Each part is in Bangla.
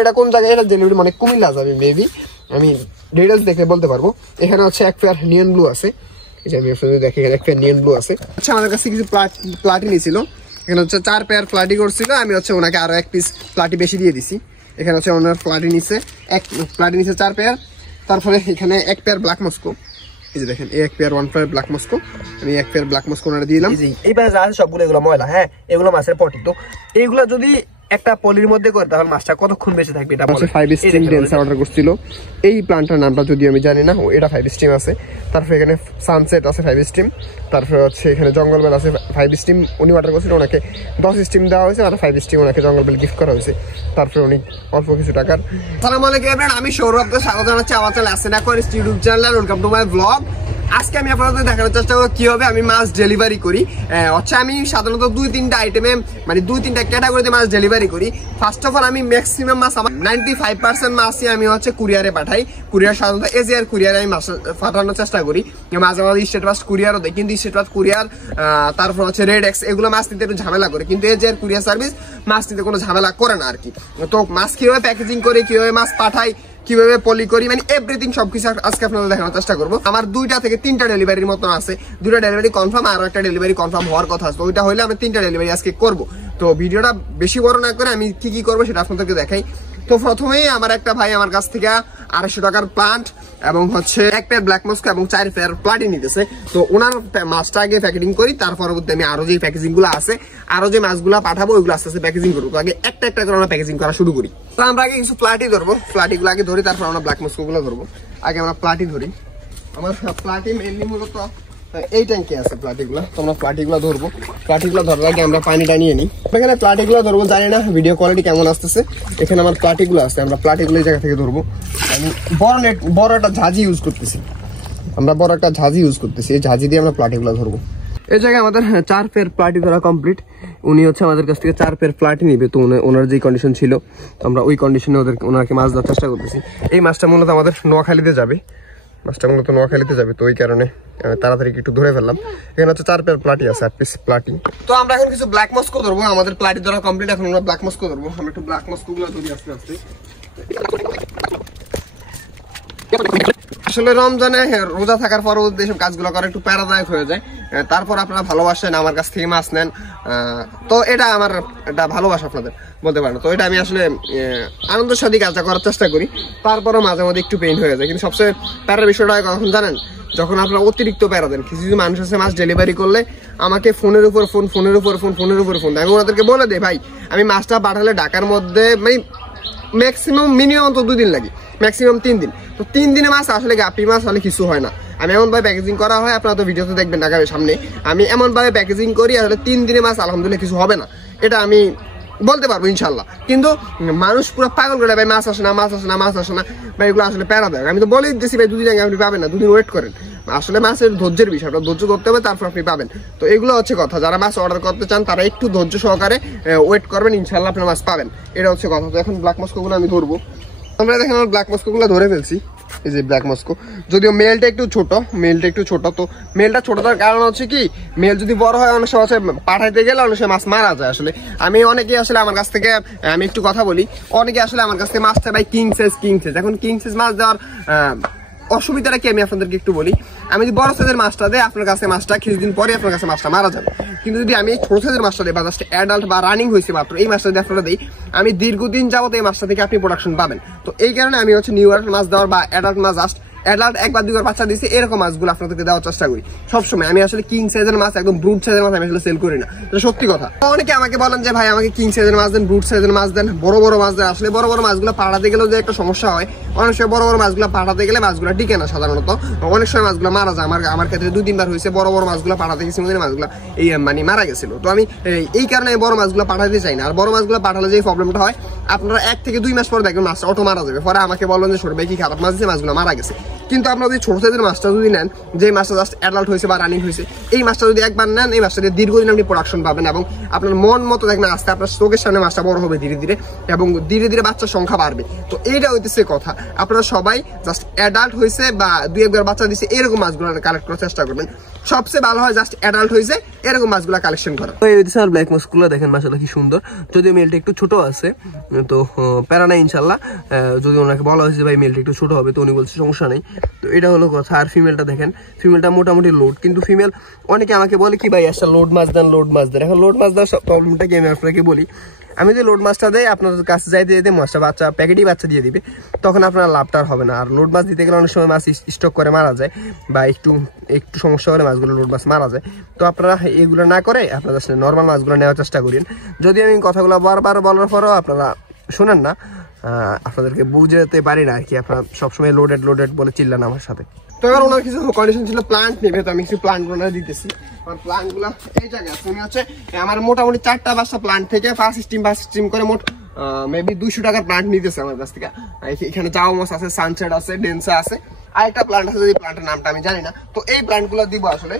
এটা কোন জায়গায়, এটা ডেলিভারি মানে কুমিল্লা যাবে মেবি, আমি ডিটেলস দেখে বলতে পারবো। এখানে হচ্ছে এক পেয়ার নিয়ন ব্লু আছে, এই যে আমি আপনাদের দেখি এখানে এক পেয়ার নিয়ন ব্লু আছে। আচ্ছা আমাদের কাছে কিছু প্লাটি নিয়েছিল, এখানে হচ্ছে 4 পেয়ার প্লাটি করছিল, আমি হচ্ছে ওনাকে আরো 1 পিস প্লাটি বেশি দিয়ে দিছি। এখানে হচ্ছে ওনার প্লাটি নিচ্ছে 4 পেয়ার। তারপরে এখানে 1 পেয়ার ব্ল্যাক মস্কো, এই যে দেখেন এই 1 পেয়ার 1 পেয়ার ব্ল্যাক মস্কো, আমি 1 পেয়ার ব্ল্যাক মস্কো ওনারে দিয়ে দিলাম। এইবার যা আছে সবগুলো এগুলো ময়লা, হ্যাঁ এগুলো মাছের পটি। তো এইগুলো যদি একটা পলির মধ্যে করে তাহলে মাছটা কতক্ষণ বেঁচে থাকবে? এটা হচ্ছে 5 স্টিম ডেন্সার অর্ডার করছিল। এই প্ল্যান্টটার নামটা যদি আমি জানি না, এটা 5 স্টিম আছে। তারপরে এখানে সানসেট আছে 5 স্টিম, তারপরে হচ্ছে এখানে জঙ্গলবেল আছে 5 স্টিম। উনি অর্ডার করছিল, ওনাকে 10 স্টিম দেওয়া হয়েছে আর 5 স্টিম ওনাকে জঙ্গলবেল গিফট করা হয়েছে। তারপরে উনি অল্প কিছু টাকার। আসসালামু আলাইকুম এভরিওয়ান, আমি সৌরভ, আপনাদের স্বাগত জানাচ্ছি আমার চ্যানেল আসেনা করিস YouTube channel. Welcome to my blog. আজকে আমি আপনাদের দেখানোর চেষ্টা করব কিভাবে আমি মাছ ডেলিভারি করি। হচ্ছে আমি সাধারণত 2-3টা আইটেমে মানে 2-3টা ক্যাটাগরিতে মাছ ডেলিভারি করি। ফার্স্ট অফ অল আমি ম্যাক্সিমাম মাছ, আমার 95% মাছই আমি হচ্ছে কুরিয়ারে পাঠাই। কুরিয়ার সাধারণত এজিআর কুরিয়ারে আমি মাছ পাঠানোর চেষ্টা করি। মাঝে মাঝে স্টেট মাছ কুরিয়ারও দেয়, কিন্তু স্টেট মাছ কুরিয়ার, তারপর হচ্ছে রেড এক্স, এগুলো মাছ নিতে একটু ঝামেলা করে, কিন্তু এজিআর কুরিয়ার সার্ভিস মাছ নিতে কোনো ঝামেলা করে না আর কি। তো মাছ কিভাবে প্যাকেজিং করি, কিভাবে মাছ পাঠাই, কিভাবে পলি করি, মানে এভরিথিং সবকিছু আজকে আপনাদের দেখানোর চেষ্টা করবো। আমার 2টা থেকে 3টা ডেলিভারির মতো আছে, 2টা ডেলিভারি কনফার্ম, আর একটা ডেলিভারি কনফার্ম হওয়ার কথা আছে। ওইটা হইলে আমি 3টা ডেলিভারি আজকে করবো। তো ভিডিওটা বেশি বড় না করে আমি কি করবো সেটা আপনাদেরকে দেখাই। তো প্রথমেই আমার একটা ভাই আমার কাছ থেকে 250 টাকার প্লান্ট এবং হচ্ছে 1 পেয়ার ব্ল্যাক মস্কো এবং 4 পেয়ার প্লাটি নিতেছে। তো ওনার মাছটা আগে প্যাকেজিং করি, তার পরবর্তী আমি আরো যে প্যাকেজিং গুলো আছে, আরো যে মাছগুলো পাঠাবো ওইগুলো আস্তে আস্তে প্যাকেজিং করবো। তো আগে একটা একটা করে আমরা প্যাকেজিং করা শুরু করি। তো আমরা আগে কিছু প্লাটি ধরবো, প্লাটি গুলো আগে ধরি, তারপর আমরা ব্ল্যাক মস্কো গুলো ধরবো। আগে আমরা প্লাটি ধরি। আমার প্লাটি মেনলি মূলত এই ট্যাঙ্কে আছে প্লাটিগুলা। তো আমরা প্লাটিগুলা ধরবো। প্লাটিগুলা ধরার আগে আমরা পানিটা নিয়ে নিই। এখানে প্লাটিগুলা ধরবো, জানি না ভিডিও কোয়ালিটি কেমন আসতেছে। এখানে আমার প্লাটিগুলো আছে, আমরা প্লাটিগুলো এই জায়গা থেকে ধরবো। আমি বড় একটা ঝাঁঝি ইউজ করতেছি, এই ঝাঁঝি দিয়ে আমরা প্লাটিগুলা ধরবো। এই জায়গায় আমাদের 4 পেয়ার প্লাটি ধরা কমপ্লিট। উনি হচ্ছে আমাদের কাছ থেকে 4 পেয়ার প্লাটি নিবে। তো ওনার যে কন্ডিশন ছিল, তো আমরা ওই কন্ডিশনে ওনাকে মাছ দেওয়ার চেষ্টা করতেছি। এই মাছটা মূলত আমাদের নোয়াখালীতে যাবে, তো ওই কারণে তাড়াতাড়ি একটু ধরে ফেললাম। এখানে হচ্ছে 4 পেয়ার প্লাটি আছে, 8 পিস প্লাটি। তো আমরা এখন কিছু ব্ল্যাক মস্কো ধরবো। আমাদের প্লাটি ধরা কমপ্লিট, এখন আমরা ব্ল্যাক মস্কো ধরবো। আমরা একটু ব্ল্যাক মস্কো গুলো ধরি আস্তে আস্তে। আসলে রমজানে রোজা থাকার পরও এইসব কাজগুলো করা একটু প্যারাদায়ক হয়ে যায়। তারপর আপনারা ভালোবাসেন, আমার কাছ থেকে মাছ নেন, তো এটা আমার একটা ভালোবাসা আপনাদের বলতে পারেন। তো এটা আমি আসলে আনন্দের সাথে কাজটা করার চেষ্টা করি। তারপরও মাঝে মাঝে একটু পেইন হয়ে যায়। কিন্তু সবচেয়ে প্যারার বিষয়টা হয় কখন জানেন? যখন আপনারা অতিরিক্ত প্যারা দেন। কিছু কিছু মানুষ আছে মাছ ডেলিভারি করলে আমাকে ফোনের উপর ফোন আমি ওনাদেরকে বলে দেই, ভাই আমি মাছটা পাঠালে ঢাকার মধ্যে মানে ম্যাক্সিমাম মিনিমাম তো 2 দিন লাগে, ম্যাক্সিমাম 3 দিন। তো 3 দিনে মাছ আসলে গাপি মাছ হলে কিছু হয় না। আমি এমনভাবে প্যাকেজিং করা হয়, আপনারা তো ভিডিওতে দেখবেন ঢাকার সামনে, আমি এমনভাবে প্যাকেজিং করি আসলে 3 দিনে মাছ আলহামদুলিল্লাহ কিছু হবে না, এটা আমি বলতে পারবো ইনশাল্লাহ। কিন্তু মানুষ পুরো পাগল করে, ভাই মাছ আসে না ভাই, এগুলো আসলে প্যারা দেয়। আমি তো বলেই দিচ্ছি ভাই 2 দিন আগে আপনি পাবেন না, 2 দিন ওয়েট করেন। আসলে মাছের ধৈর্যের বিষয়, ধৈর্য ধরতে হবে, তারপর আপনি পাবেন। তো এগুলো হচ্ছে কথা। যারা মাছ অর্ডার করতে চান তারা একটু ধৈর্য সহকারে ওয়েট করবেন, ইনশাল্লাহ আপনার মাছ পাবেন, এটা হচ্ছে কথা। তো এখন ব্ল্যাক মস্কো গুলো আমি ধরবো। আমরা দেখেন আমার ব্ল্যাক মস্কো গুলো ধরে ফেলছি। এই যে ব্ল্যাক মস্কো, যদিও মেলটা একটু ছোট, তো মেলটা ছোট তার কারণ হচ্ছে কি, মেল যদি বড় হয় অনেক সময় পাঠাইতে গেলে অনেক সময় মাছ মারা যায়। আসলে অনেকে আসলে আমার কাছ থেকে, আমি একটু কথা বলি, অনেকে আসলে আমার কাছ থেকে মাছটা ভাই কিং সাইজ। এখন কিং সাইজ মাছ দেওয়ার অসুবিধাটা কি আমি আপনাদেরকে একটু বলি। আমি যদি বড় সাইজের মাছটা দেয় আপনার কাছে, মাছটা কিছুদিন পরে আপনার কাছে মাছটা মারা যাবে। কিন্তু যদি আমি ছোট সাইজের মাছটা দিই বা জাস্ট অ্যাডাল্ট বা রানিং হয়েছে মাত্র, এই মাছটা যদি আপনারা দিই, আমি দীর্ঘদিন যাবত এই মাছটা থেকে আপনি প্রোডাকশন পাবেন। তো এই কারণে আমি হচ্ছে নিউ অ্যাডাল্ট মাছ দেওয়ার বা অ্যাডাল্ট মাছ জাস্ট অ্যাডাল্ট 1-2 বাচ্চা দিয়েছে এরকম মাছগুলো আপনাদেরকে দেওয়ার চেষ্টা করি সবসময়। আমি আসলে কিং সাইজের মাছ, একদম ব্রুড সাইজের মাছ আমি আসলে সেল করি না, এটা সত্যি কথা। অনেকে আমাকে বলেন যে ভাই আমাকে কিং সাইজের মাছ দেন, ব্রুড সাইজের মাছ দেন, বড় মাছ দেন। আসলে বড় মাছগুলো পাঠাতে গেলেও যে একটা সমস্যা হয়, অনেক সময় বড় মাছগুলো পাঠাতে গেলে মাছগুলো টিকে না সাধারণত, অনেক সময় মাছগুলো মারা যায়। আমার ক্ষেত্রে 2-3 বার হয়েছে বড় মাছগুলো পাঠাতে গেছি, মাছগুলো এই মানে মারা গেছিল। তো আমি এই কারণে বড় মাছগুলো পাঠাতে চাই না। আর বড় মাছগুলো পাঠালে যে প্রবলেমটা হয়, আপনারা 1 থেকে 2 মাস পরে দেখবেন মাছটা অটো মারা যাবে। পরে আমাকে বলবেন যে ছোট ভাই কি খারাপ মাছ দিচ্ছে, মাছগুলো মারা গেছে। কিন্তু আপনারা যদি ছোট সাইজের মাছটা যদি নেন, যে মাছটা জাস্ট অ্যাডাল্ট হয়েছে বা রানিং হয়েছে, এই মাছটা যদি একবার নেন, এই মাছটা দিয়ে দীর্ঘদিন আপনি প্রোডাকশন পাবেন এবং আপনার মন মতো দেখবেন আস্তে আপনার চোখের সামনে মাছটা বড় হবে ধীরে ধীরে, এবং ধীরে ধীরে বাচ্চার সংখ্যা বাড়বে। তো এইটা হইতেছে কথা। আপনারা সবাই জাস্ট অ্যাডাল্ট হয়েছে বা 2-1 বার বাচ্চা দিচ্ছে এরকম মাছগুলো কালেক্ট করার চেষ্টা করবেন। সবচেয়ে ভালো হয় জাস্ট অ্যাডাল্ট হয়েছে এরকম মাছগুলো কালেকশন করা। তো এই হচ্ছে আর ব্ল্যাক মাছগুলো দেখেন মাশাআল্লাহ কি সুন্দর, যদিও মেলটা একটু ছোট আছে, তো প্যারা নাই ইনশাল্লাহ। যদি ওনাকে বলা হয়েছে ভাই মেলটা একটু ছোট হবে, তো উনি বলছে সমস্যা নেই। তো এটা হলো কথা। আর ফিমেলটা দেখেন, ফিমেলটা মোটামুটি লোড, কিন্তু ফিমেল অনেকে আমাকে বলে কি ভাই একটা লোড মাছ দেন, লোড মাছ দেন। এখন লোড মাছ দেওয়ার প্রবলেমটা কি আমি আপনাকে বলি, আমি যদি লোড মাছটা দেয় আপনার কাছে যাইতে যেতে মাছটা বাচ্চা প্যাকেটই বাচ্চা দিয়ে দিবে, তখন আপনার লাভটা হবে না। আর লোড মাছ দিতে গেলে অনেক সময় মাছ স্টক করে মারা যায়, বা একটু সমস্যা করে মাছগুলো লোড মাছ মারা যায়। তো আপনারা এগুলো না করে আপনারা নর্মাল মাছগুলো নেওয়ার চেষ্টা করেন। যদি আমি কথাগুলো বারবার বলার পরেও আপনারা শোনেন না, আপনাদেরকে বুঝাতে পারি না আর কি, আপনারা সবসময় লোডেড বলে চিল্লান আমার সাথে। তো এবার ওনার কিছু কন্ডিশন ছিল প্লান্ট নেবে, তো আমি কিছু প্লান্ট গুলো দিতেছি। আমার প্লান্ট গুলো এই জায়গায় আছে, হচ্ছে আমার মোটামুটি 4টা 5টা প্লান্ট থেকে ফার্স্ট স্টিম করে মোট মেবি 200 টাকার প্লান্ট নিতেছে আমার কাছ থেকে। এখানে জাওমাস আছে, সানসেট আছে, ডেন্সা আছে, আর একটা প্লান্ট আছে, যদি প্লান্টের নামটা আমি জানি না। তো এই প্লান্ট গুলো দিব আসলে।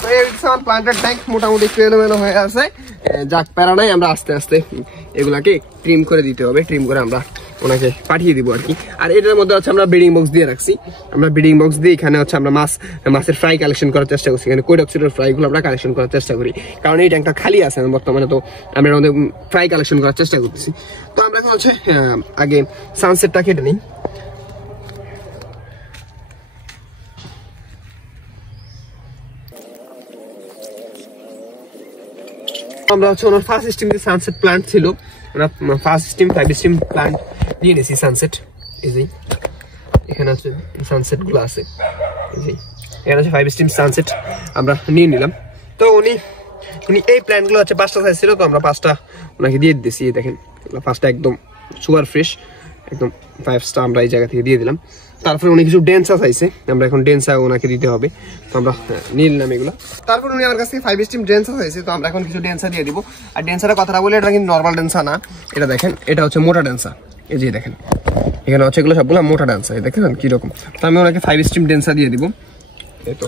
তো এই আমার প্লান্টের ট্যাঙ্ক মোটামুটি একটু এলোমেলো হয়ে আছে, যাক প্যারা নাই, আমরা আস্তে আস্তে এগুলাকে ট্রিম করে দিতে হবে। ট্রিম করে আমরা ওনাকে পাঠিয়ে দিব আর কি। আর এটার মধ্যে হচ্ছে আমরা ব্রিডিং বক্স দিয়ে রাখছি। আমরা ব্রিডিং বক্স দিয়ে এখানে হচ্ছে আমরা মাছের ফ্রাই কালেকশন করার চেষ্টা করছি। এখানে কৈডক্সিডের ফ্রাইগুলো আমরা কালেকশন করার চেষ্টা করি, কারণ এই ট্যাঙ্কটা খালি আছে বর্তমানে। তো আমরা আমাদের ফ্রাই কালেকশন করার চেষ্টা করতেছি। তো আমরা এখন হচ্ছে আগে সানসেটটা কেটে নিই। আমরা হচ্ছে ওনার ফার্স্ট স্টিম যে সানসেট প্লান্ট ছিল, ওনার ফার্স্ট স্টিম 5 স্টিম প্লান্ট নিয়ে নিয়েছি সানসেট। এই যে এখানে আছে সানসেট গুলো আছে, এখানে আছে 5 স্টিম সানসেট আমরা নিয়ে নিলাম। তো উনি এই প্ল্যান্ট গুলো হচ্ছে 5টা সাইজ ছিল, তো আমরা 5টা ওনাকে দিয়ে দিয়েছি। দেখেন 5টা একদম সুপার ফ্রেশ, একদম 5 স্টার আমরা এই জায়গা থেকে দিয়ে দিলাম। তারপরে উনি কিছু ডেন্সা চাইছে, আমরা এখন ডেন্সা ওনাকে দিতে হবে, তো আমরা নিয়ে নিলাম এগুলো। তারপর উনি আমার কাছ থেকে 5 স্টিম ডেন্সা চাইছে, তো আমরা এখন কিছু ডেন্সা দিয়ে দিব। আর ডেন্সার কথাটা বলে, এটা কিন্তু নর্মাল ডেন্সা না, এটা দেখেন এটা হচ্ছে মোটা ডেন্সা। এই যে দেখেন এখানে হচ্ছে এগুলো সবগুলো মোটা ডেন্সা, দেখেন কিরকম। তো আমি ওনাকে 5 স্টিম ডেন্সা দিয়ে দিব। এই তো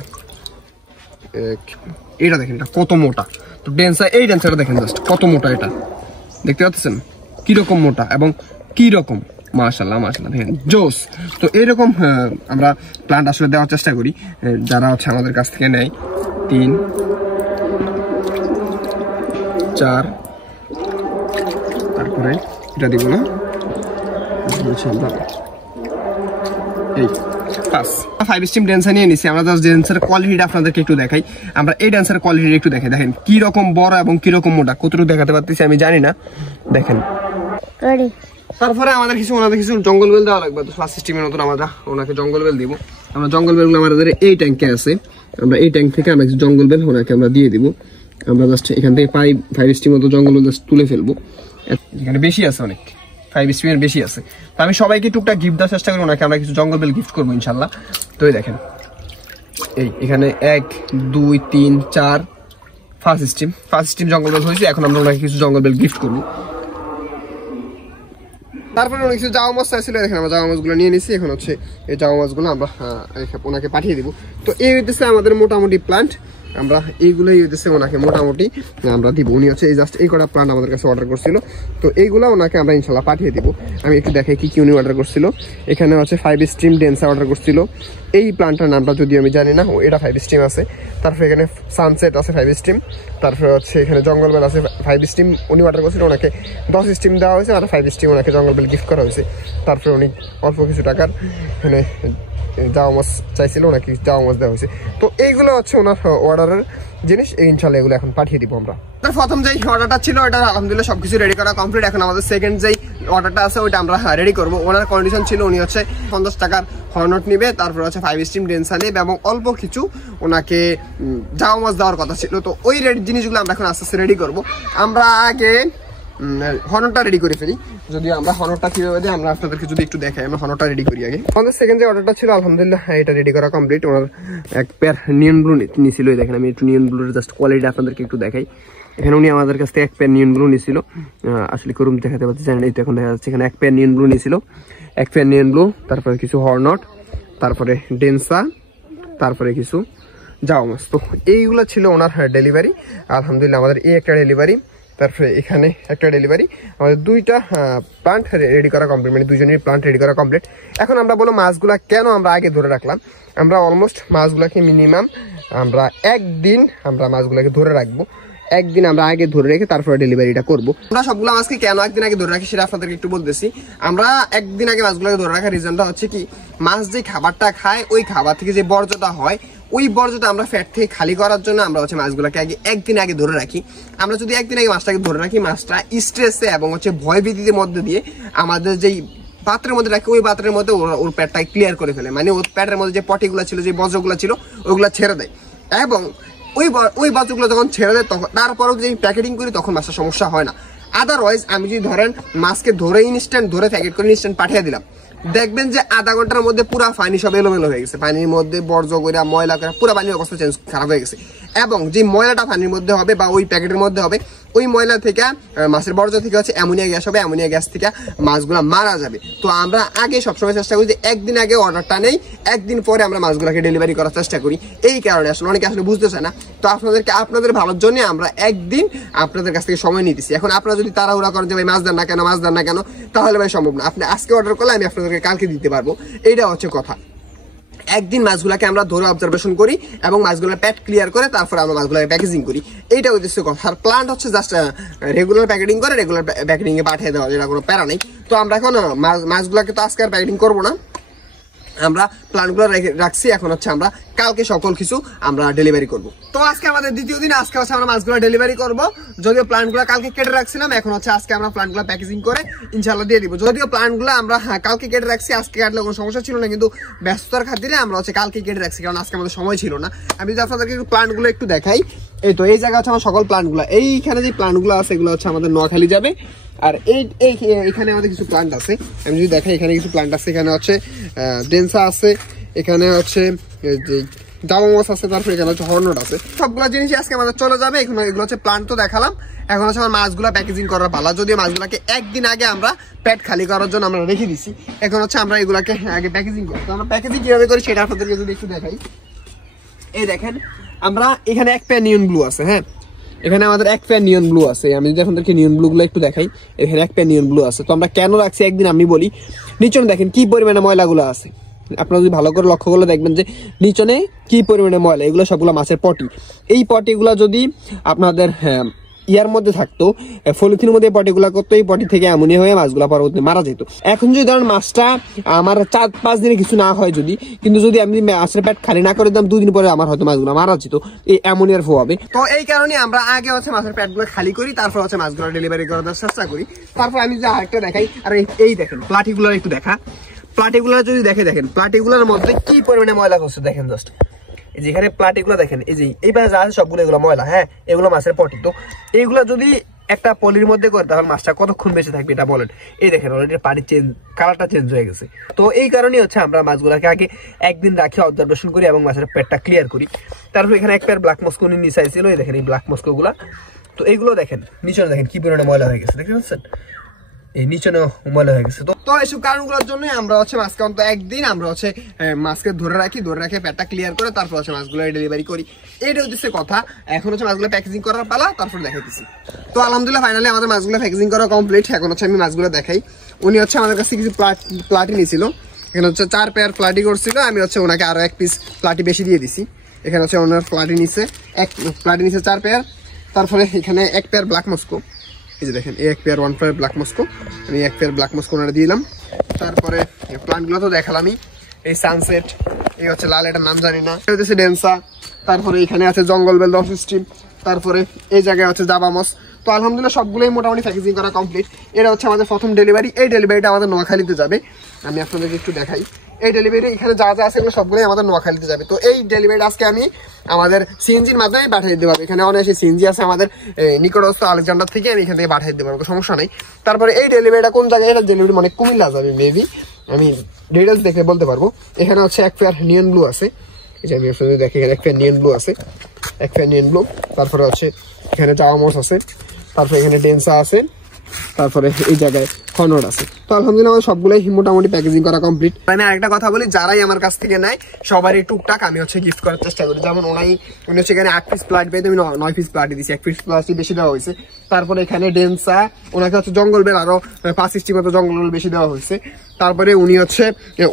এটা দেখেন এটা কত মোটা। তো ডেন্সা, এই ডেন্সাটা দেখেন জাস্ট কত মোটা, এটা দেখতে পাচ্ছেন কিরকম মোটা এবং কিরকম মাশাআল্লাহ দেখেন জোস। তো এরকম আমরা প্লান্ট আসলে দেওয়ার চেষ্টা করি যারা হচ্ছে আমাদের কাছ থেকে নেয়। 3 4 তারপরে এটা দিব না, আমরা এই 5 স্টিম ডেন্সার নিয়ে নিছি। আমরা জাস্ট ডেন্সার কোয়ালিটিটা আপনাদেরকে একটু দেখাই। আমরা এই ডেন্সার কোয়ালিটিটা একটু দেখাই, দেখেন কি রকম বড় এবং কি রকম মোটা। কতটুকু দেখাতে পারতেছি আমি জানি না, দেখেন। তারপরে ওনাদের কিছু জঙ্গল বেল দেওয়া লাগবে। তো ফার্স্ট স্টিমের মতন আমরা ওনাকে জঙ্গল বেল দিব। আমরা জঙ্গল বেলগুলো আমাদের এই ট্যাঙ্কে আছে, আমরা এই ট্যাঙ্ক থেকে আমরা কিছু জঙ্গল বেল ওনাকে আমরা দিয়ে দিব। আমরা জাস্ট এখান থেকে 5 স্টিম মতো জঙ্গল বেল জাস্ট তুলে ফেলবো। এখানে বেশি আছে, অনেক 5 স্টিমের বেশি আছে। তো আমি সবাইকে টুকটাক গিফট দেওয়ার চেষ্টা করি, ওনাকে আমরা কিছু জঙ্গল বেল গিফট করবো ইনশাল্লাহ। তো এই দেখেন এখানে 1 2 3 4 ফার্স্ট স্টিম জঙ্গল বেল হয়েছে। এখন আমরা ওনাকে কিছু জঙ্গল বেল গিফট করবো। তারপরে অনেক কিছু জাওয়া মাছ চাইছিল, দেখেন আমরা জাওয়া মাছগুলো নিয়ে নিছি। এখন হচ্ছে এই জাওয়া মাছগুলো আমরা ওনাকে পাঠিয়ে দিব। তো এই হইতেছে আমাদের মোটামুটি প্লান্ট, আমরা এইগুলোই হইতেছে ওনাকে মোটামুটি আমরা দিব। উনি হচ্ছে এই জাস্ট এই কটা প্লান্ট আমাদের কাছে অর্ডার করছিল, তো এইগুলো ওনাকে আমরা ইনশাল্লাহ পাঠিয়ে দিব। আমি একটু দেখাই কি উনি অর্ডার করছিল। এখানে হচ্ছে 5 স্টিম ডেন্সা অর্ডার করছিল, এই প্লান্টটার নামটা যদি আমি জানি না, এটা 5 স্টিম আছে। তারপরে এখানে সানসেট আছে 5 স্টিম, তারপরে হচ্ছে এখানে জঙ্গল বেল আছে 5 স্টিম উনি অর্ডার করছিল, ওনাকে 10 স্টিম দেওয়া হয়েছে, আর 5 স্টিম ওনাকে জঙ্গল বেল গিফট করা হয়েছে। তারপরে উনি অল্প কিছু টাকার এখানে জাওয়া মাছ চাইছিল, ওনাকে জাওয়া মাছ দেওয়া হয়েছে। তো এইগুলো হচ্ছে ওনার অর্ডারের জিনিস, ইনশাল্লাহ এগুলো এখন পাঠিয়ে দিব আমরা। প্রথম যেই অর্ডারটা ছিল ওটা আলহামদুলিল্লাহ সবকিছু রেডি করা কমপ্লিট। এখন আমাদের সেকেন্ড যেই অর্ডারটা আছে ওইটা আমরা রেডি করবো। ওনার কন্ডিশন ছিল উনি হচ্ছে 50 টাকার হর্নট নিবে, তারপর হচ্ছে 5 স্টিম ডেন্সা নেবে এবং অল্প কিছু ওনাকে জাওয়া মাছ দেওয়ার কথা ছিল। তো ওই জিনিসগুলো আমরা এখন আস্তে আস্তে রেডি করবো। আমরা আগে হর্নটা রেডি করে ফেলি। যদি আমরা হর্নটা কিভাবে দিই আমরা আপনাদেরকে যদি একটু দেখাই, আমরা হর্নটা রেডি করি আগে। আমাদের সেকেন্ড যে অর্ডারটা ছিল আলহামদুলিল্লাহ এটা রেডি করা কমপ্লিট। ওনার এক পেয়ার নিয়ন ব্লু নিয়েছিল, দেখেন আমি একটু নিয়ন ব্লুর জাস্ট কোয়ালিটি আপনাদেরকে একটু দেখাই। এখানে উনি আমাদের কাছ থেকে এক পেয়ার নিয়ন ব্লু নিয়েছিল, আসলে করুম দেখাতে পারছি জানেন, এই তো এখন দেখা যাচ্ছে। এখানে এক পেয়ার নিয়ন ব্লু নিয়েছিল, এক পেয়ার নিয়ন ব্লু, তারপরে কিছু হর্নট, তারপরে ডেন্সা, তারপরে কিছু জাওয়া মাছ। তো এইগুলো ছিল ওনার ডেলিভারি। আলহামদুলিল্লাহ আমাদের এই একটা ডেলিভারি তারপরে এখানে একটা ডেলিভারি, আমাদের 2টা প্লান্ট রেডি করা কমপ্লিট, মানে 2জনের প্লান্ট রেডি করা কমপ্লিট। এখন আমরা বলো মাছগুলা কেন আমরা আগে ধরে রাখলাম। আমরা অলমোস্ট মাছগুলাকে মিনিমাম আমরা একদিন আমরা মাছগুলাকে ধরে রাখবো, একদিন আমরা আগে ধরে রেখে তারপরে ডেলিভারিটা করবো। আমরা সবগুলো মাছকে কেন একদিন আগে ধরে রাখি সেটা আপনাদেরকে একটু বলতেছি। আমরা একদিন আগে মাছগুলোকে ধরে রাখার রিজনটা হচ্ছে কি, মাছ যে খাবারটা খায় ওই খাবার থেকে যে বর্জ্যটা হয় ওই বর্জ্যটা আমরা ফ্যাট থেকে খালি করার জন্য আমরা হচ্ছে মাছগুলোকে একদিন আগে ধরে রাখি। আমরা যদি একদিন আগে মাছটাকে ধরে রাখি, মাছটা স্ট্রেসে এবং হচ্ছে ভয়ভীতির মধ্যে দিয়ে আমাদের যেই পাত্রের মধ্যে রাখি ওই পাত্রের মধ্যে ওর পেটটাকে ক্লিয়ার করে ফেলে, মানে ওর পেটের মধ্যে যে পটিগুলো ছিল, যে বর্জ্যগুলো ছিল ওইগুলো ছেড়ে দেয়। এবং ওই বর্জ্যগুলো যখন ছেড়ে দেয় তখন তারপরেও যদি প্যাকেটিং করি তখন মাছটা সমস্যা হয় না। আদারওয়াইজ আমি যদি ধরেন মাছকে ধরে ইনস্ট্যান্ট ধরে প্যাকেট করে ইনস্ট্যান্ট পাঠিয়ে দিলাম, দেখবেন যে আধা ঘন্টার মধ্যে পুরা পানি সব এলোমেলো হয়ে গেছে, পানির মধ্যে বর্জ্য করে ময়লা করে পুরো পানির অবস্থা খারাপ হয়ে গেছে। এবং যে ময়লাটা পানির মধ্যে হবে বা ওই প্যাকেটের মধ্যে হবে ওই ময়লা থেকে মাছের বর্জ্য থেকে হচ্ছে অ্যামোনিয়া গ্যাস হবে, অ্যামোনিয়া গ্যাস থেকে মাছগুলো মারা যাবে। তো আমরা আগে সবসময় চেষ্টা করি যে একদিন আগে অর্ডারটা নেই, একদিন পরে আমরা মাছগুলোকে ডেলিভারি করার চেষ্টা করি। এই কারণে আসলে অনেকে আসলে বুঝতে চায় না। তো আপনাদের ভালোর জন্য আমরা একদিন আপনাদের কাছ থেকে সময় নিতেছি। এখন আপনারা যদি তাড়াহুড়া করেন যে ভাই মাছ দেন না কেন, তাহলে ভাই সম্ভব না। আপনি আজকে অর্ডার করলে আমি আপনাদেরকে কালকে দিতে পারবো, এইটা হচ্ছে কথা। একদিন মাছগুলাকে আমরা ধরে অবজারভেশন করি এবং মাছগুলোর প্যাট ক্লিয়ার করে তারপর আমরা মাছগুলোকে প্যাকেজিং করি, এইটা উদ্দেশ্য কথা। আর প্লান্ট হচ্ছে জাস্ট রেগুলার প্যাকেটিং করে রেগুলার প্যাকেটিং এ পাঠিয়ে দেওয়া, যেটা কোনো প্যারা নেই। তো আমরা এখন মাছগুলোকে তো আজকে আর প্যাকেটিং করবো না, আমরা প্লান্টগুলো রাখছি। এখন হচ্ছে আমরা কালকে সকল কিছু আমরা ডেলিভারি করব। তো আজকে আমাদের দ্বিতীয় দিন, আজকে হচ্ছে আমরা মাছগুলো ডেলিভারি করব। যদিও প্লান্টগুলো কালকে কেটে রাখছিলাম, এখন হচ্ছে আজকে আমরা প্লান্টগুলো প্যাকেজিং করে ইনশাআল্লাহ দিয়ে দিব। যদিও প্লান্টগুলো আমরা কালকে কেটে রাখছি, আজকে কাটলে কোনো সমস্যা ছিল না, কিন্তু ব্যস্ততার খাতিরে আমরা হচ্ছে কালকে কেটে রাখছি, কারণ আজকে আমাদের সময় ছিল না। আমি যদি আপনাদেরকে প্লান্টগুলো একটু দেখাই, এই তো এই জায়গা হচ্ছে আমার সকল প্লান্টগুলো, এইখানে যে প্লান্টগুলো আছে এগুলো হচ্ছে আমাদের নোয়াখালী যাবে। আর এইখানে আমাদের কিছু প্লান্ট আছে, আমি যদি দেখাই এখানে কিছু প্লান্ট আছে, এখানে হচ্ছে ডেন্সা আছে, এখানে হচ্ছে ডাবমস আছে, তারপরে এখানে হচ্ছে হর্নট আছে। সবগুলো জিনিস আজকে আমাদের চলে যাবে। এগুলো হচ্ছে প্লান্ট তো দেখালাম, এখন হচ্ছে আমার মাছগুলো প্যাকেজিং করার পালা। যদিও মাছগুলোকে একদিন আগে আমরা পেট খালি করার জন্য আমরা রেখে দিছি, এখন হচ্ছে আমরা এগুলাকে আগে প্যাকেজিং করি। তো আমরা প্যাকেজিং কিভাবে করি সেটা আপনাদেরকে যদি একটু দেখাই। এই দেখেন, আমরা এখানে এক পেয়ার নিয়ন ব্লু আছে, হ্যাঁ এখানে আমাদের এক পেয়ার নিয়ন ব্লু আছে। আমি যদি আপনাদেরকে নিয়ন ব্লু গুলো একটু দেখাই, এখানে এক পেয়ার নিয়ন ব্লু আছে। তো আমরা কেন রাখছি একদিন আমি বলি। নিচনে দেখেন কি পরিমাণে ময়লাগুলো আছে, আপনারা যদি ভালো করে লক্ষ্য করলে দেখবেন যে নিচনে কি পরিমাণে ময়লা, এগুলো সবগুলো মাছের পটি। এই পটিগুলো যদি আপনাদের ইয়ার মধ্যে থাকতো, পলিথিনের মধ্যে পটিগুলা করতো, এই পটি থেকে অ্যামোনিয়া হয়ে মাছগুলা পরবর্তী মারা যেত। এখন যদি ধরেন মাছটা আমার 4-5 দিনে কিছু না হয় যদি, কিন্তু যদি আমি মাছের পেট খালি না করে দিতাম 2 দিন পরে আমার হয়তো মাছগুলো মারা যেত এই অ্যামোনিয়ার প্রভাবে। তো এই কারণে আমরা আগে হচ্ছে মাছের পেটগুলো খালি করি, তারপর হচ্ছে মাছগুলো ডেলিভারি করার চেষ্টা করি। তারপর আমি যদি আরেকটা দেখাই, আর এই দেখেন প্লাটিগুলো একটু দেখা, প্লাটিগুলো যদি দেখেন প্লাটিগুলোর মধ্যে কি পরিমাণে ময়লা করছে দেখেন। জাস্ট এই যে এখানে প্লাটিগুলো দেখেন, এই যে এইবার যা আছে সবগুলো এগুলো ময়লা, হ্যাঁ এগুলো মাছের পটি। তো এইগুলো যদি একটা পলির মধ্যে করে তাহলে মাছটা কতক্ষণ বেঁচে থাকবে এটা বলেন। এই দেখেন অলরেডি পানির কালারটা চেঞ্জ হয়ে গেছে। তো এই কারণেই হচ্ছে আমরা মাছগুলোকে আগে একদিন রাখি অবজারভেশন করি এবং মাছের পেটটা ক্লিয়ার করি। তারপর এখানে এক পেয়ার ব্ল্যাক মস্কো নিচে ছিল, এই দেখেন এই ব্ল্যাক মস্কো গুলা। তো এইগুলো দেখেন নিচনে দেখেন কি পরিমাণে ময়লা হয়ে গেছে, দেখতে পাচ্ছেন এই নিচনে ময়লা হয়ে গেছে। তো এইসব কারণগুলোর জন্য আমরা হচ্ছে মাছকে অন্তত একদিন আমরা হচ্ছে মাছকে ধরে রেখে পেটটা ক্লিয়ার করে তারপর হচ্ছে মাছগুলো ডেলিভারি করি। এইটা হচ্ছে কথা। এখন হচ্ছে মাছগুলো প্যাকেজিং করার পালা, তারপর দেখাইতেছি। তো আলহামদুলিল্লাহ ফাইনালি আমাদের মাছগুলো প্যাকেজিং করা কমপ্লিট। এখন হচ্ছে আমি মাছগুলো দেখাই। উনি হচ্ছে আমাদের কাছে কিছু প্লাটি নিয়েছিল, এখানে হচ্ছে 4 পেয়ার প্লাটি করছিল, আমি হচ্ছে ওনাকে আরো 1 পিস প্লাটি বেশি দিয়ে দিছি। এখানে হচ্ছে ওনার প্লাটি নিচ্ছে 4 পেয়ার। তারপরে এখানে 1 পেয়ার ব্ল্যাক মস্কো, এই যে দেখেন এই 1 পেয়ার 1 পেয়ার ব্ল্যাক মস্কো, আমি 1 পেয়ার ব্ল্যাক মস্কো ওনারা দিলাম। তারপরে প্লান্টগুলো তো দেখালামই, এই সানসেট, এই হচ্ছে লাল, এটার নাম জানি না, এটা হচ্ছে ডেন্সা। তারপরে এখানে আছে জঙ্গল বেল 10 স্ট্রিম। তারপরে এই জায়গায় হচ্ছে জাবামস। তো আলহামদুলিল্লাহ সবগুলোই মোটামুটি প্যাকেজিং করা কমপ্লিট। এটা হচ্ছে আমাদের প্রথম ডেলিভারি। এই ডেলিভারিটা আমাদের নোয়াখালীতে যাবে, আমি আপনাদেরকে একটু দেখাই। এই ডেলিভারি এখানে যা যা আছে এগুলো সবগুলোই আমাদের নোয়াখালীতে যাবে। তো এই ডেলিভারিটা আজকে আমি আমাদের সিএনজির মাধ্যমে পাঠিয়ে দিতে পারবো। এখানে অনেক সিএনজি আছে আমাদের নিকটস্থ আলেকজান্ডার থেকে, আমি এখান থেকে পাঠিয়ে দিতে পারবো, সমস্যা নেই। তারপরে এই ডেলিভারিটা কোন জায়গায়, এটা ডেলিভারি মানে কুমিল্লা যাবে মেবি, আমি ডিটেলস দেখে বলতে পারবো। এখানে হচ্ছে 1 পেয়ার নিয়ন ব্লু আছে, এই যে আমি আপনাদের দেখি এখানে 1 পেয়ার নিয়ন ব্লু আছে, 1 পেয়ার নিয়ন ব্লু। তারপরে হচ্ছে এখানে জাওয়ামস আছে, তারপরে এখানে ডেন্সা আছে, তারপরে এই জায়গায় হর্নট আছে। তো আলহামদুলিল্লাহ আমার সবগুলোই মোটামুটি প্যাকেজিং করা কমপ্লিট। আমি আরেকটা কথা বলি, যারাই আমার কাছ থেকে নেয় সবারই টুকটাক আমি হচ্ছে গিফট করার চেষ্টা করি। যেমন উনি হচ্ছে এখানে 8 পিস প্লাট পেয়ে আমি 9 পিস প্লাটই দিচ্ছি, 1 পিস প্লাটই বেশি দেওয়া হয়েছে। তারপরে এখানে ডেন্সা, ওনাকে হচ্ছে জঙ্গল বেল আরো 5-6টি মতো জঙ্গল বেল বেশি দেওয়া হয়েছে। তারপরে উনি হচ্ছে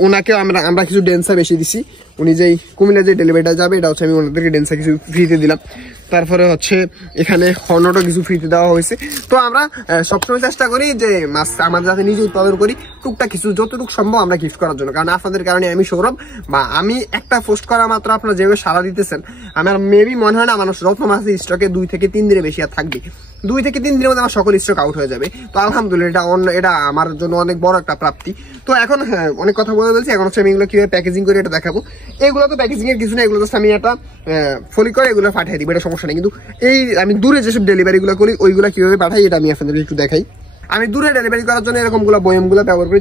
ওনাকেও আমরা কিছু ডেন্সা বেশি দিছি। উনি যেই কুমিল্লা যে ডেলিভারিটা যাবে এটা হচ্ছে আমি ওনাদেরকে ডেন্সা কিছু ফ্রিতে দিলাম। তারপরে হচ্ছে এখানে হর্নটও কিছু ফ্রিতে দেওয়া হয়েছে। তো আমরা সবসময় চেষ্টা করি যে মাছ আমাদের যাতে নিজে উৎপাদন করি, টুকটাক কিছু যতটুকু সম্ভব আমরা গিফট করার জন্য। কারণ আপনাদের কারণে আমি সৌরভ বা আমি একটা পোস্ট করা মাত্র আপনারা যেভাবে সাড়া দিতেছেন, আমার মেবি মনে হয় না মানুষ রত্ন মাছের স্টকে 2 থেকে 3 দিনে বেশি আর থাকবে। 2 থেকে 3 দিনের মধ্যে আমার সকল স্টক আউট হয়ে যাবে। তো আলহামদুলিল্লাহ এটা আমার জন্য অনেক বড় একটা প্রাপ্তি। তো এখন অনেক কথা বলে বলছি, এখন হচ্ছে আমি এগুলো কিভাবে প্যাকেজিং করে এটা দেখাবো। এগুলো তো প্যাকেজিং এর কিছু না, এগুলো জাস্ট আমি একটা ফলি করে এগুলো পাঠিয়ে দিই, এটা সমস্যা নেই। কিন্তু এই আমি দূরে যেসব ডেলিভারি গুলো করি ওইগুলো কিভাবে পাঠাই এটা আমি আপনাদের একটু দেখাই। আমি দূরে ডেলিভারি করার জন্য এরকম বয়মগুলো ব্যবহার করি,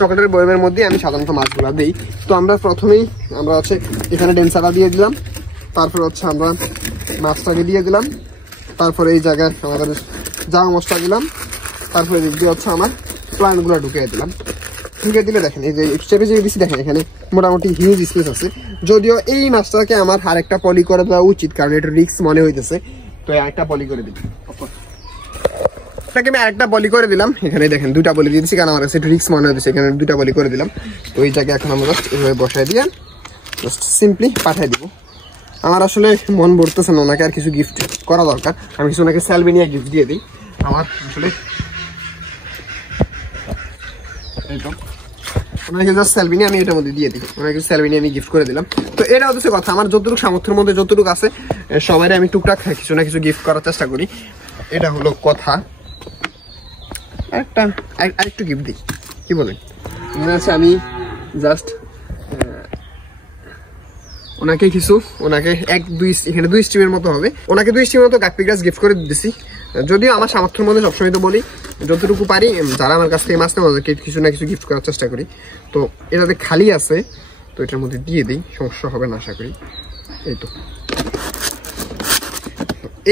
চকলেটের বয়মের মধ্যে আমি সাধারণত মাছগুলো দিই। তো আমরা প্রথমেই আমরা হচ্ছে এখানে ডেন্সাটা দিয়ে দিলাম, তারপর হচ্ছে আমরা মাছটাকে দিয়ে দিলাম, তারপরে এই জায়গায় আমাদের জামা মশলা দিলাম, তারপরে দিক দিয়ে হচ্ছে আমার প্লান্টগুলো ঢুকিয়ে দিলাম। ঢুকিয়ে দিলে দেখেন এই যে স্টেপে যে দিচ্ছি, দেখেন এখানে মোটামুটি হিউজ স্পেস আছে। যদিও এই মাছটাকে আমার আরেকটা পলি করে দেওয়া উচিত, কারণ এটা রিস্ক মনে হইতেছে। তো আরেকটা পলি করে দিই, আমি আরেকটা বলি করে দিলাম। এখানে দেখেন 2টা বলি দিয়ে দিচ্ছি, কারণ আমার কাছে একটু রিস্ক মনে হচ্ছে। এখানে 2টা বলি করে দিলাম। তো এই জায়গায় এখন আমরা জাস্ট এভাবে বসাই দিয়ে জাস্ট সিম্পলি পাঠিয়ে দিব। আমার আসলে মন ভরতেছে না ওনাকে আর কিছু গিফট করা দরকার, আমি কিছু ওনাকে স্যালভিনিয়া গিফট দিয়ে দিই। আমার আসলে এই তো ওনাকে জাস্ট স্যালভিনিয়া আমি এটার মধ্যে দিয়ে দিই, ওনাকে স্যালভিনিয়া আমি গিফট করে দিলাম। তো এটা হচ্ছে কথা, আমার যতটুকু সামর্থ্যের মধ্যে যতটুকু আছে সবাই আমি টুকটাক কিছু না কিছু গিফট করার চেষ্টা করি। এটা হলো কথা। আরেকটু গিফট দিই, কি বলেন? মনে আছে আমি জাস্ট ওনাকে 1-2 এখানে 2 স্টিমের মতো হবে, ওনাকে 2 স্টিমের মতো গাপ্পি গ্রাস গিফট করে দিচ্ছি। যদিও আমার সামর্থ্যের মধ্যে সবসময় তো বলি যতটুকু পারি, যারা আমার কাছ থেকে মাছ নেয় ওদেরকে কিছু না কিছু গিফট করার চেষ্টা করি। তো এটাতে খালি আছে, তো এটার মধ্যে দিয়ে দিই, সমস্যা হবে না আশা করি। এই তো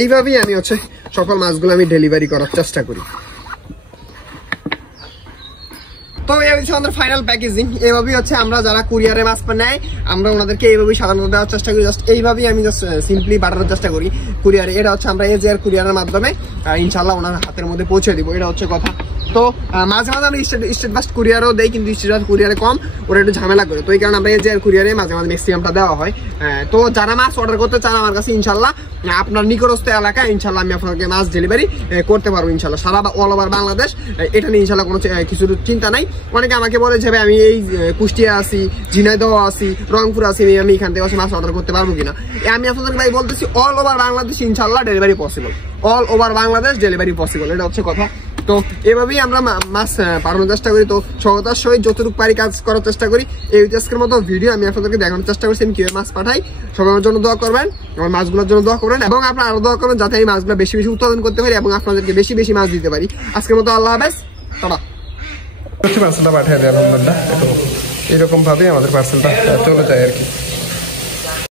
এইভাবেই আমি হচ্ছে সকল মাছগুলো আমি ডেলিভারি করার চেষ্টা করি। তো এই হচ্ছে আমাদের ফাইনাল প্যাকেজিং। এইভাবেই হচ্ছে আমরা যারা কুরিয়ারে মাছ নেয় আমরা ওনাদেরকে এইভাবেই সাধারণত দেওয়ার চেষ্টা করি। জাস্ট এইভাবেই আমি জাস্ট সিম্পলি পাঠানোর চেষ্টা করি কুরিয়ারে। এটা হচ্ছে আমরা এজিআর কুরিয়ারের মাধ্যমে ইনশাল্লাহ ওনার হাতের মধ্যে পৌঁছে দিব, এটা হচ্ছে কথা। তো মাঝে মাঝে আমরা স্টেট বাস কুরিয়ারও দেই, কিন্তু স্টেট বাস কুরিয়ারে কম, ওরা একটু ঝামেলা করে। তো এই কারণে আমরা এজিআর কুরিয়ারে মাঝে মাঝে ম্যাক্সিমামটা দেওয়া হয়। তো যারা মাছ অর্ডার করতে চান আমার কাছে, ইনশাল্লাহ আপনার নিকটস্থ এলাকায় ইনশাল্লাহ আমি আপনাকে মাছ ডেলিভারি করতে পারবো ইনশাল্লাহ, সারা অল ওভার বাংলাদেশ। এটা নিয়ে ইনশাল্লাহ কোনো কিছু চিন্তা নাই। অনেকে আমাকে বলে যে আমি এই কুষ্টিয়া আছি, ঝিনাইদহ আছি, রংপুর আছি, আমি এখান থেকে মাছ অর্ডার করতে পারবো কিনা। আমি আপনাদের ভাই বলতেছি অল ওভার বাংলাদেশ ইনশাল্লাহ delivery possible, all over Bangladesh delivery possible, এটা হচ্ছে কথা। তো এভাবেই আমরা মাছ পাঠানোর চেষ্টা করি। তো সহতার সহিত যতটুকু পারি কাজ করার চেষ্টা করি। এই আজকের মতো ভিডিও আমি আপনাদেরকে দেখানোর চেষ্টা করছি আমি কিভাবে মাছ পাঠাই। সবাই আমার জন্য দোয়া করবেন, আমার মাছগুলোর জন্য দোয়া করবেন, এবং আপনারা আরো দোয়া করবেন যাতে এই মাছগুলো বেশি বেশি উৎপাদন করতে পারি এবং আপনাদেরকে বেশি বেশি মাছ দিতে পারি। আজকের মতো আল্লাহ হাফেজ, টাটা। পার্সেলটা পাঠিয়ে দেয় আলহামদুলিল্লাহ। তো এরকম ভাবে আমাদের পার্সেলটা চলে যায় আর কি।